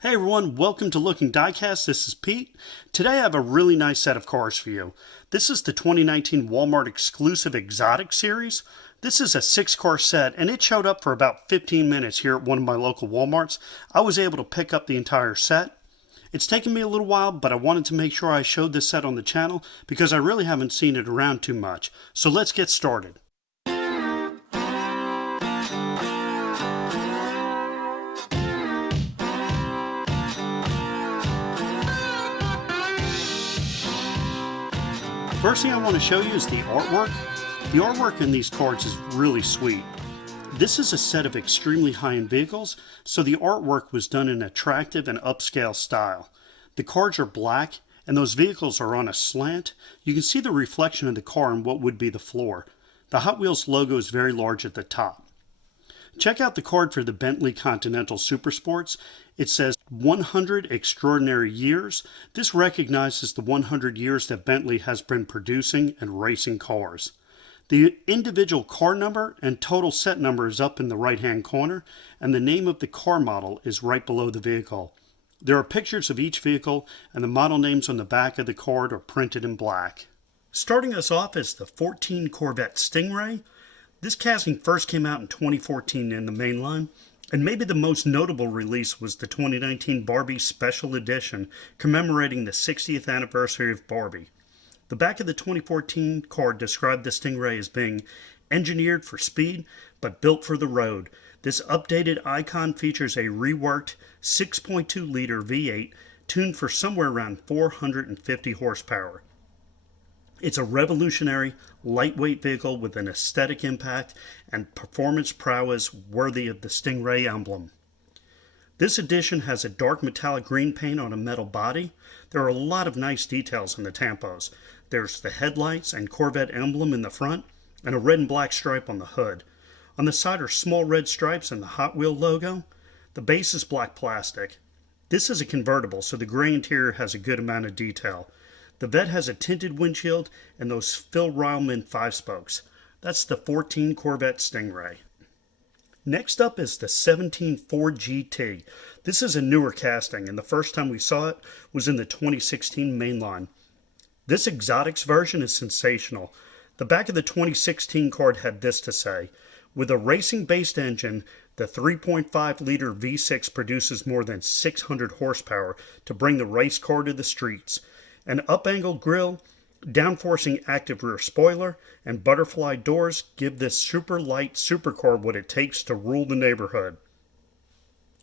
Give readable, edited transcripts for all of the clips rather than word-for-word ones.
Hey everyone, welcome to Looking Diecast. This is Pete. Today I have a really nice set of cars for you. This is the 2019 Walmart exclusive Exotic Series. This is a 6-car set and it showed up for about 15 minutes here at one of my local Walmarts. I was able to pick up the entire set. It's taken me a little while, but I wanted to make sure I showed this set on the channel because I really haven't seen it around too much. So let's get started. First thing I want to show you is the artwork. The artwork in these cards is really sweet. This is a set of extremely high-end vehicles, so the artwork was done in an attractive and upscale style. The cards are black, and those vehicles are on a slant. You can see the reflection of the car on what would be the floor. The Hot Wheels logo is very large at the top. Check out the card for the Bentley Continental Supersports. It says 100 Extraordinary Years. This recognizes the 100 years that Bentley has been producing and racing cars. The individual car number and total set number is up in the right-hand corner, and the name of the car model is right below the vehicle. There are pictures of each vehicle, and the model names on the back of the card are printed in black. Starting us off is the 14 Corvette Stingray. This casting first came out in 2014 in the mainline, and maybe the most notable release was the 2019 Barbie Special Edition, commemorating the 60th anniversary of Barbie. The back of the 2014 card described the Stingray as being engineered for speed, but built for the road. This updated icon features a reworked 6.2-liter V8 tuned for somewhere around 450 horsepower. It's a revolutionary, lightweight vehicle with an aesthetic impact and performance prowess worthy of the Stingray emblem. This edition has a dark metallic green paint on a metal body. There are a lot of nice details in the tampos. There's the headlights and Corvette emblem in the front, and a red and black stripe on the hood. On the side are small red stripes and the Hot Wheel logo. The base is black plastic. This is a convertible, so the gray interior has a good amount of detail. The Vet has a tinted windshield and those Phil Ryleman 5-spokes. That's the 14 Corvette Stingray. Next up is the 17 Ford GT. This is a newer casting, and the first time we saw it was in the 2016 mainline. This Exotics version is sensational. The back of the 2016 card had this to say: with a racing-based engine, the 3.5-liter V6 produces more than 600 horsepower to bring the race car to the streets. An up-angled grille, downforcing active rear spoiler, and butterfly doors give this super light supercar what it takes to rule the neighborhood.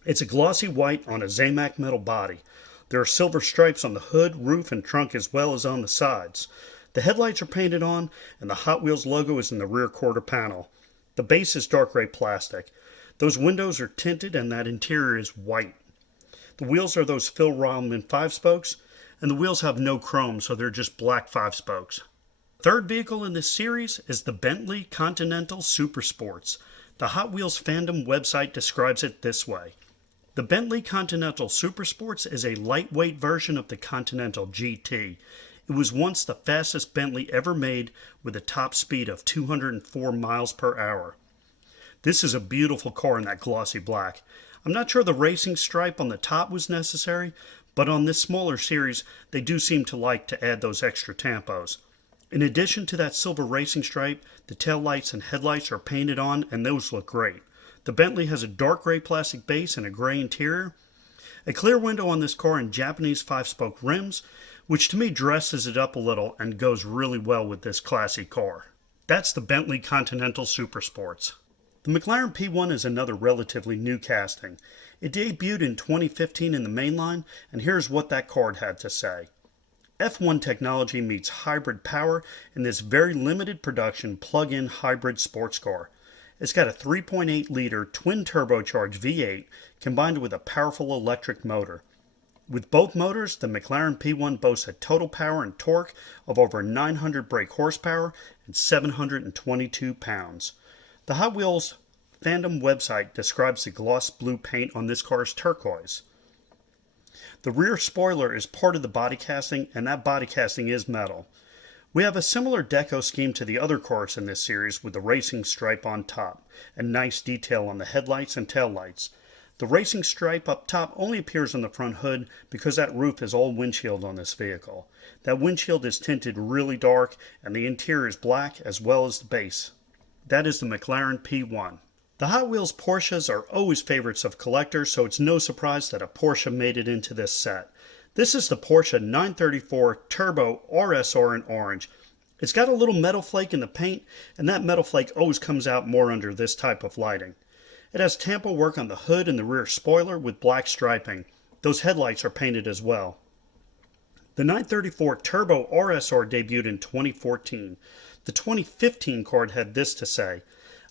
It's a glossy white on a Zamac metal body. There are silver stripes on the hood, roof, and trunk as well as on the sides. The headlights are painted on, and the Hot Wheels logo is in the rear quarter panel. The base is dark gray plastic. Those windows are tinted and that interior is white. The wheels are those Phil Ryleman 5-spokes, and the wheels have no chrome, so they're just black 5-spokes. Third vehicle in this series is the Bentley Continental Supersports. The Hot Wheels fandom website describes it this way: the Bentley Continental Supersports is a lightweight version of the Continental GT. It was once the fastest Bentley ever made with a top speed of 204 miles per hour. This is a beautiful car in that glossy black. I'm not sure the racing stripe on the top was necessary, but on this smaller series, they do seem to like to add those extra tampos. In addition to that silver racing stripe, the tail lights and headlights are painted on, and those look great. The Bentley has a dark gray plastic base and a gray interior. A clear window on this car and Japanese 5-spoke rims, which to me dresses it up a little and goes really well with this classy car. That's the Bentley Continental Supersports. The McLaren P1 is another relatively new casting. It debuted in 2015 in the mainline, and here's what that card had to say: F1 technology meets hybrid power in this very limited production plug-in hybrid sports car. It's got a 3.8-liter twin turbocharged V8 combined with a powerful electric motor. With both motors, the McLaren P1 boasts a total power and torque of over 900 brake horsepower and 722 pounds. The Hot Wheels fandom website describes the gloss blue paint on this car as turquoise. The rear spoiler is part of the body casting, and that body casting is metal. We have a similar deco scheme to the other cars in this series with the racing stripe on top and nice detail on the headlights and taillights. The racing stripe up top only appears on the front hood because that roof is all windshield on this vehicle. That windshield is tinted really dark and the interior is black as well as the base. That is the McLaren P1. The Hot Wheels Porsches are always favorites of collectors, so it's no surprise that a Porsche made it into this set. This is the Porsche 934 Turbo RSR in orange. It's got a little metal flake in the paint, and that metal flake always comes out more under this type of lighting. It has tampo work on the hood and the rear spoiler with black striping. Those headlights are painted as well. The 934 Turbo RSR debuted in 2014. The 2015 card had this to say: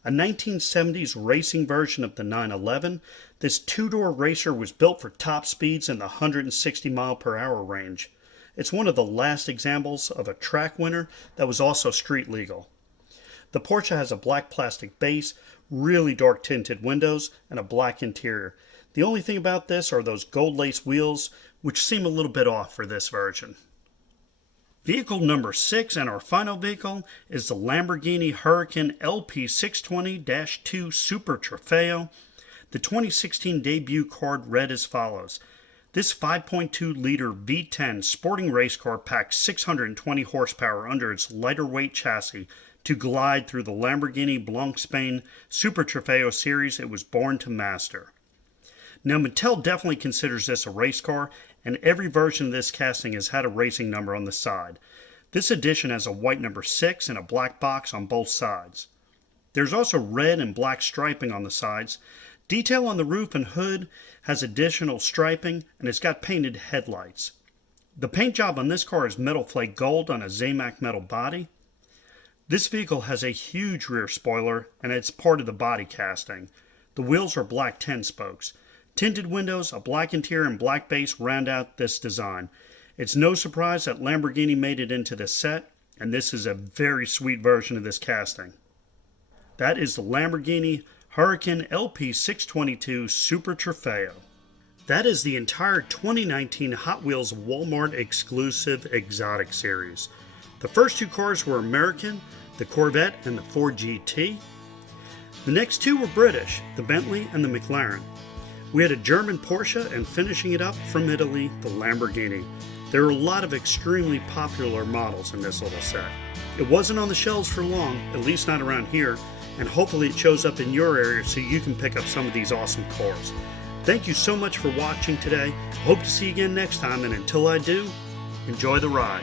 a 1970s racing version of the 911, this two-door racer was built for top speeds in the 160 mph range. It's one of the last examples of a track winner that was also street legal. The Porsche has a black plastic base, really dark tinted windows, and a black interior. The only thing about this are those gold lace wheels, which seem a little bit off for this version. Vehicle number 6 and our final vehicle is the Lamborghini Huracan LP620-2 Super Trofeo. The 2016 debut card read as follows: this 5.2-liter V10 sporting race car packs 620 horsepower under its lighter weight chassis to glide through the Lamborghini Blanc Spain Super Trofeo series it was born to master. Now, Mattel definitely considers this a race car, and every version of this casting has had a racing number on the side. This edition has a white number 6 and a black box on both sides. There's also red and black striping on the sides. Detail on the roof and hood has additional striping, and it's got painted headlights. The paint job on this car is metal flake gold on a Zamac metal body. This vehicle has a huge rear spoiler, and it's part of the body casting. The wheels are black 10 spokes. Tinted windows, a black interior, and black base round out this design. It's no surprise that Lamborghini made it into this set, and this is a very sweet version of this casting. That is the Lamborghini Huracan LP620-2 Super Trofeo. That is the entire 2019 Hot Wheels Walmart exclusive exotic series. The first 2 cars were American, the Corvette and the Ford GT. The next 2 were British, the Bentley and the McLaren. We had a German Porsche, and finishing it up from Italy, the Lamborghini. There are a lot of extremely popular models in this little set. It wasn't on the shelves for long, at least not around here, and hopefully it shows up in your area so you can pick up some of these awesome cars. Thank you so much for watching today. Hope to see you again next time, and until I do, enjoy the ride.